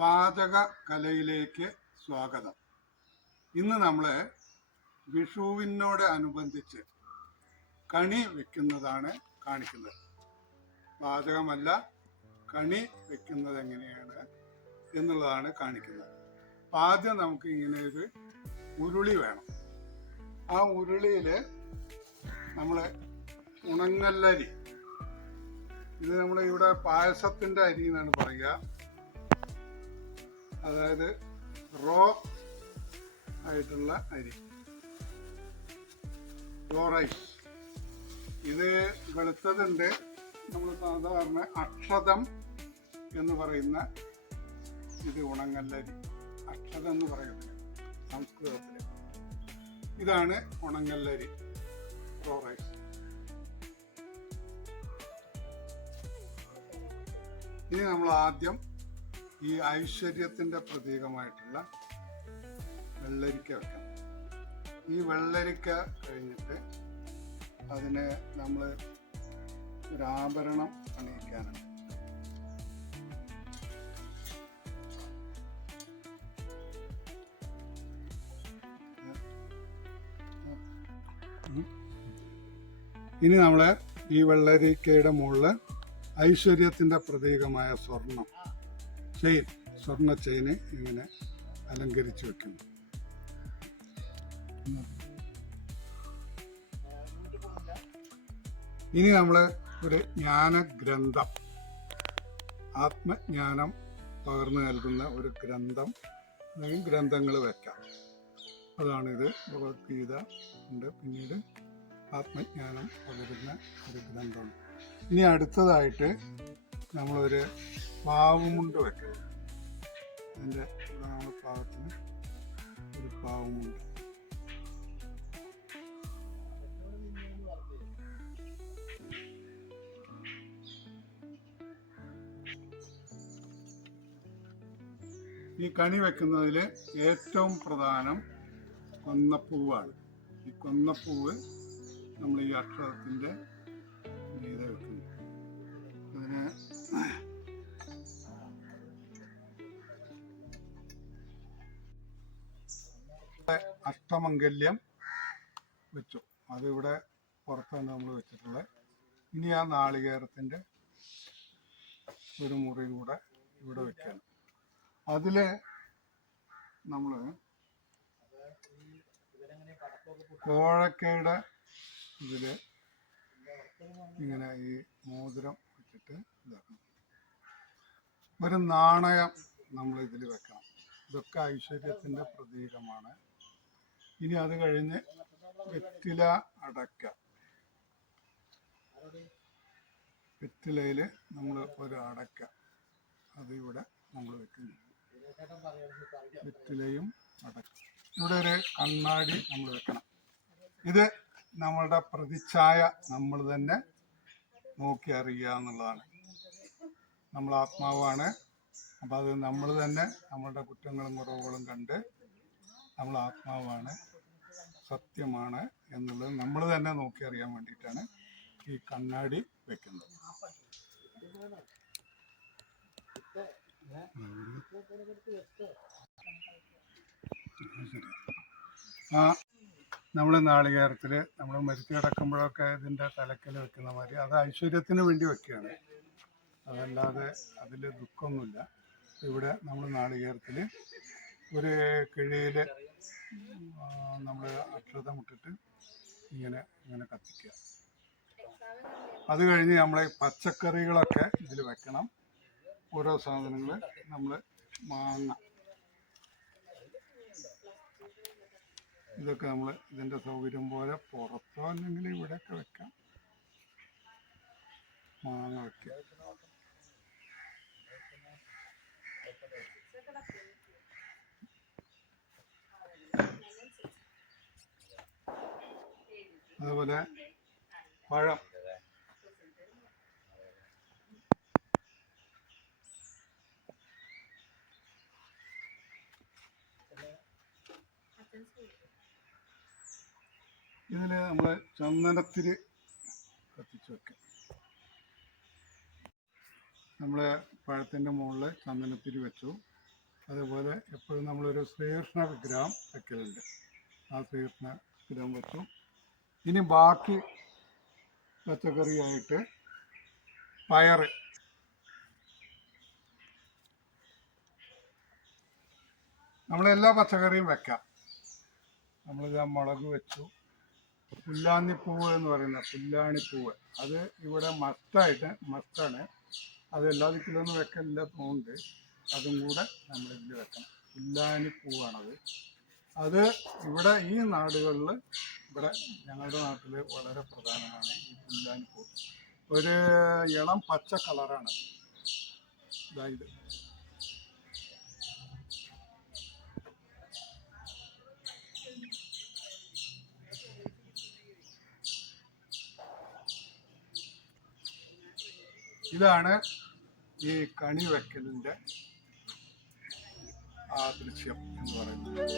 പാചക കലയിലേക്ക് സ്വാഗതം. ഇന്ന് നമ്മൾ വിഷുവിനോട് അനുബന്ധിച്ച് കണി വെക്കുന്നതാണ് കാണിക്കുന്നത്. പാചകമല്ല, കണി വെക്കുന്നത് എങ്ങനെയാണ് എന്നുള്ളതാണ് കാണിക്കുന്നത്. ആദ്യം നമുക്ക് ഇങ്ങനെ ഒരു ഉരുളി വേണം. ആ ഉരുളിയിൽ നമ്മൾ ഉണങ്ങല്ലരി, ഇത് നമ്മൾ ഇവിടെ പായസത്തിൻ്റെ അരി എന്നാണ് പറയുക. അതായത് റോ ആയിട്ടുള്ള അരി, റോ റൈസ്. ഇത് വെളുത്തതുണ്ട്, നമ്മൾ സാധാരണ അക്ഷതം എന്ന് പറയുന്ന ഇത് ഉണങ്ങല്ലരി, അക്ഷതം എന്ന് പറയുന്നത് സംസ്കൃതത്തിൽ. ഇതാണ് ഉണങ്ങല്ലരി, റോ റൈസ്. ഇനി നമ്മൾ ആദ്യം ഈ ഐശ്വര്യത്തിൻ്റെ പ്രതീകമായിട്ടുള്ള വെള്ളരിക്ക വെക്കണം. ഈ വെള്ളരിക്ക കഴിഞ്ഞിട്ട് അതിനെ നമ്മൾ ഒരാഭരണം അണിയിക്കാനുണ്ട്. ഇനി നമ്മൾ ഈ വെള്ളരിക്കയുടെ മുകളിൽ ഐശ്വര്യത്തിൻ്റെ പ്രതീകമായ സ്വർണ്ണ ചെയിന് ഇങ്ങനെ അലങ്കരിച്ച് വെക്കുന്നു. ഇനി നമ്മൾ ഒരു ജ്ഞാനഗ്രന്ഥം, ആത്മജ്ഞാനം പകർന്നു നൽകുന്ന ഒരു ഗ്രന്ഥം അല്ലെങ്കിൽ ഗ്രന്ഥങ്ങൾ വെക്കാം. അതാണിത്. ഭഗവത്ഗീത ഉണ്ട്, പിന്നീട് ആത്മജ്ഞാനം പകരുന്ന ഒരു ഗ്രന്ഥം. ഇനി അടുത്തതായിട്ട് നമ്മളൊരു പാവുമുണ്ട് വെക്കണം. അതിൻ്റെ നമ്മൾ പാവത്തിന് ഒരു പാവുമുണ്ട്. ഈ കണി വെക്കുന്നതിൽ ഏറ്റവും പ്രധാനം കൊന്നപ്പൂവാണ്. ഈ കൊന്നപ്പൂവ് നമ്മൾ ഈ അക്ഷരത്തിൻ്റെ മീതെ വെക്കുന്നു. അതിന് അഷ്ടമംഗല്യം വെച്ചു, അതിവിടെ പുറത്താണ് നമ്മൾ വെച്ചിട്ടുള്ളത്. ഇനി ആ നാളികേരത്തിൻ്റെ ഒരു മുറി കൂടെ ഇവിടെ വെക്കണം. അതിൽ നമ്മൾ കോഴക്കയുടെ ഇതിൽ ഇങ്ങനെ ഈ മോതിരം വെച്ചിട്ട് ഇതാക്കണം. ഒരു നാണയം നമ്മൾ ഇതിൽ വെക്കണം. ഇതൊക്കെ ഐശ്വര്യത്തിൻ്റെ പ്രതീകമാണ്. ഇനി അത് കഴിഞ്ഞ് വെറ്റില അടക്ക, വെറ്റിലയിൽ നമ്മൾ ഒരു അടക്ക അതിവിടെ നമ്മൾ വെക്കുന്നു. വെറ്റിലയും അടക്ക. ഇവിടെ ഒരു കണ്ണാടി നമ്മൾ വെക്കണം. ഇത് നമ്മളുടെ പ്രതിച്ഛായ നമ്മൾ തന്നെ നോക്കി അറിയുക എന്നുള്ളതാണ്. നമ്മൾ ആത്മാവാണ്. അപ്പം അത് നമ്മൾ തന്നെ നമ്മളുടെ കുറ്റങ്ങളും കുറവുകളും കണ്ട് നമ്മൾ ആത്മാവാണ്, സത്യമാണ് എന്നുള്ളത് നമ്മൾ തന്നെ നോക്കി അറിയാൻ വേണ്ടിയിട്ടാണ് ഈ കണ്ണാടി വെക്കുന്നത്. ആ നമ്മൾ നാളികേരത്തിൽ നമ്മൾ മരിച്ചു കിടക്കുമ്പോഴൊക്കെ ഇതിൻ്റെ തലക്കൽ വെക്കുന്ന മാതിരി അത് ഐശ്വര്യത്തിന് വേണ്ടി വെക്കുകയാണ്. അതല്ലാതെ അതിൽ ദുഃഖമൊന്നുമില്ല. ഇവിടെ നമ്മൾ നാളികേരത്തിൽ ഒരു കിഴിയിൽ നമ്മൾ അക്ഷത മുട്ടിട്ട് ഇങ്ങനെ കത്തിക്കുക. അത് കഴിഞ്ഞ് നമ്മൾ പച്ചക്കറികളൊക്കെ ഇതിൽ വെക്കണം. ഓരോ സാധനങ്ങൾ നമ്മൾ മാങ്ങ, ഇതൊക്കെ നമ്മൾ ഇതിൻ്റെ സൗകര്യം പോലെ പുറത്തോ അല്ലെങ്കിൽ ഇവിടെയൊക്കെ വെക്കാം. മാങ്ങ വെക്കുക. അതുപോലെ പഴം, ഇതിൽ നമ്മൾ ചന്ദനത്തിരി കത്തിച്ച് വെക്കാം. നമ്മൾ പഴത്തിൻ്റെ മുകളിൽ ചന്ദനത്തിരി വെച്ചു. അതുപോലെ എപ്പോഴും നമ്മളൊരു ശ്രീകൃഷ്ണ വിഗ്രഹം വെക്കലുണ്ട്. ആ ശ്രീകൃഷ്ണ വിഗ്രഹം വെച്ചു. ഇനി ബാക്കി പച്ചക്കറിയായിട്ട് പയർ, നമ്മളെല്ലാ പച്ചക്കറിയും വെക്കാം. നമ്മളിത് മുളക് വെച്ചു. പുല്ലാന്നിപ്പൂവ് എന്ന് പറയുന്ന പുല്ലാണിപ്പൂവ്, അത് ഇവിടെ മസ്റ്റാണ്. അത് എല്ലാ ദിക്കിലൊന്നും വെക്കലില്ല തോന്നുന്നുണ്ട്. അതും കൂടെ നമ്മളിതിൽ വെക്കണം. പുല്ലാനിപ്പൂവാണത്. അത് ഇവിടെ ഈ നാടുകളിൽ, ഇവിടെ ഞങ്ങളുടെ നാട്ടിൽ വളരെ പ്രധാനമാണ് ഈ പുല്ലാനിപ്പൂ. ഒരു ഇളം പച്ച കളറാണ്. ഇതായത് ഇതാണ് ഈ കണി വെക്കലിൻ്റെ ആ ദൃശ്യം എന്ന് പറയുന്നത്.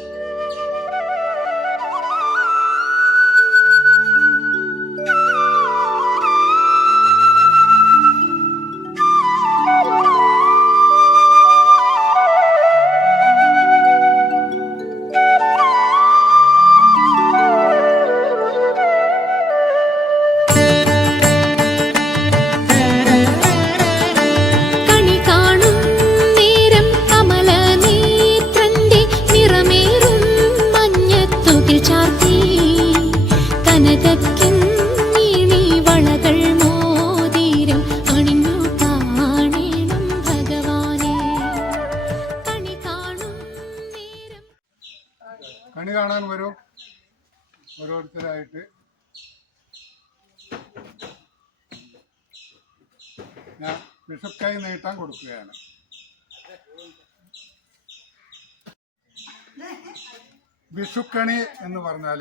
കണി കാണാൻ വരും. ഓരോരുത്തരായിട്ട് ഞാൻ വിഷുക്കൈ നീട്ടാൻ കൊടുക്കുകയാണ്. വിഷുക്കണി എന്ന് പറഞ്ഞാൽ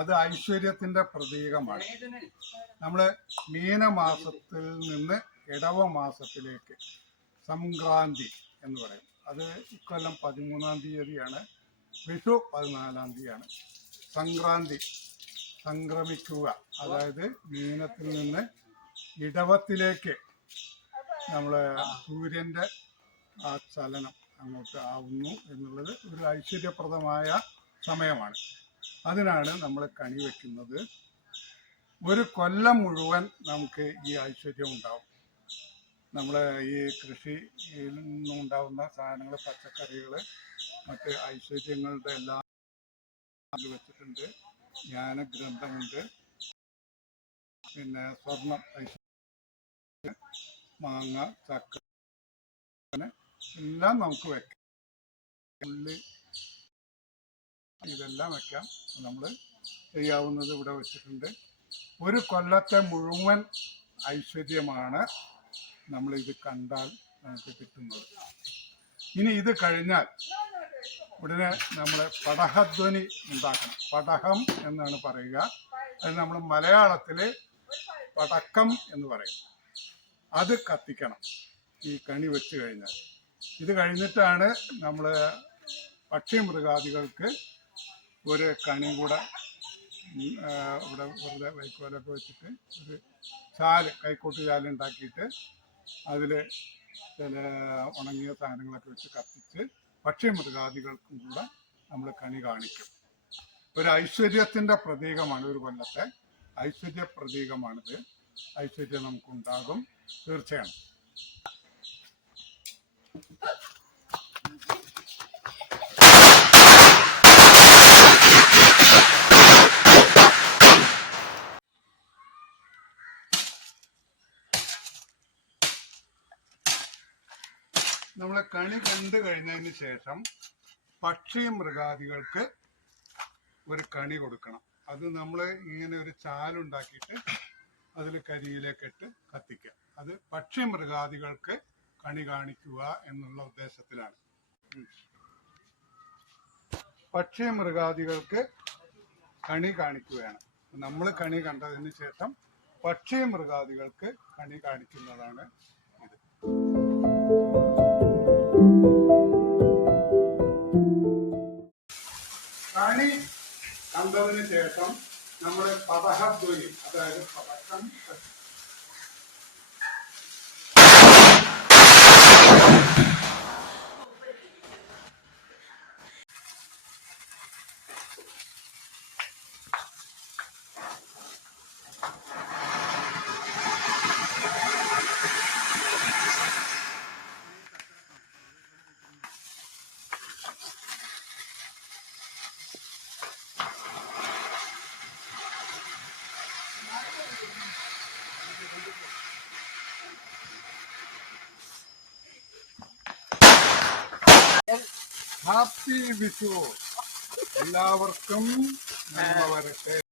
അത് ഐശ്വര്യത്തിൻ്റെ പ്രതീകമാണ്. നമ്മൾ മീനമാസത്തിൽ നിന്ന് ഇടവ മാസത്തിലേക്ക് സംക്രാന്തി എന്ന് പറയും. അത് ഇക്കൊല്ലം 13-ാം തീയതിയാണ്. വിഷു 14-ാം തീയതിയാണ്. സംക്രാന്തി, സംക്രമിക്കുക, അതായത് മീനത്തിൽ നിന്ന് ഇടവത്തിലേക്ക് നമ്മൾ സൂര്യൻ്റെ ആ ചലനം അങ്ങോട്ട് ആവുന്നു എന്നുള്ളത് ഒരു ഐശ്വര്യപ്രദമായ സമയമാണ്. അതിനാണ് നമ്മൾ കണി വയ്ക്കുന്നത്. ഒരു കൊല്ലം മുഴുവൻ നമുക്ക് ഈ ഐശ്വര്യം ഉണ്ടാവും. നമ്മൾ ഈ കൃഷിയിൽ നിന്നുണ്ടാവുന്ന സാധനങ്ങൾ, പച്ചക്കറികൾ, മറ്റ് ഐശ്വര്യങ്ങളുടെ എല്ലാം വെച്ചിട്ടുണ്ട്. ജ്ഞാനഗ്രന്ഥമുണ്ട്, പിന്നെ സ്വർണം, ഐശ്വര്യം, മാങ്ങ, ചക്ക, എല്ലാം നമുക്ക് വെക്കാം. ഉള്ളി, ഇതെല്ലാം വെക്കാം. നമ്മൾ ചെയ്യാവുന്നത് ഇവിടെ വെച്ചിട്ടുണ്ട്. ഒരു കൊല്ലത്തെ മുഴുവൻ ഐശ്വര്യമാണ് നമ്മളിത് കണ്ടാൽ നമുക്ക് കിട്ടുന്നത്. ഇനി ഇത് കഴിഞ്ഞാൽ ഉടനെ നമ്മൾ പടഹധ്വനി ഉണ്ടാക്കണം. പടഹം എന്നാണ് പറയുക. അത് നമ്മൾ മലയാളത്തിൽ പടക്കം എന്ന് പറയും. അത് കത്തിക്കണം ഈ കണി വെച്ച് കഴിഞ്ഞാൽ. ഇത് കഴിഞ്ഞിട്ടാണ് നമ്മൾ പക്ഷി മൃഗാദികൾക്ക് ഒരു കണി കൂടെ ഇവിടെ വെറുതെ വൈക്കോലൊക്കെ വെച്ചിട്ട് ഒരു ചാല്, കൈക്കോട്ട് ചാല് ഉണ്ടാക്കിയിട്ട് അതിൽ ചില ഉണങ്ങിയ സാധനങ്ങളൊക്കെ വെച്ച് കത്തിച്ച് പക്ഷി മൃഗാദികൾക്കും കൂടെ നമ്മൾ കണി കാണിക്കും. ഒരു ഐശ്വര്യത്തിൻ്റെ പ്രതീകമാണ്. ഒരു കൊല്ലത്തെ ഐശ്വര്യ പ്രതീകമാണിത്. ഐശ്വര്യം നമുക്കുണ്ടാകും തീർച്ചയാണ്. നമ്മൾ കണി കണ്ടു കഴിഞ്ഞതിന് ശേഷം പക്ഷി മൃഗാദികൾക്ക് ഒരു കണി കൊടുക്കണം. അത് നമ്മൾ ഇങ്ങനെ ഒരു ചാലുണ്ടാക്കിയിട്ട് അതിൽ കരിയിലേക്ക് ഇട്ട് കത്തിക്കുക. അത് പക്ഷി മൃഗാദികൾക്ക് കണി കാണിക്കുക എന്നുള്ള ഉദ്ദേശത്തിലാണ്. പക്ഷി മൃഗാദികൾക്ക് കണി കാണിക്കുകയാണ്. നമ്മൾ കണി കണ്ടതിന് ശേഷം പക്ഷി മൃഗാദികൾക്ക് കണി കാണിക്കുന്നതാണ് ഇത്. കണി കണ്ടതിന് ശേഷം നമ്മൾ പടഹധ്വനി, അതായത് പടക്കം, ഹാപ്പി വിഷു എല്ലാവർക്കും നന്മ വരട്ടെ.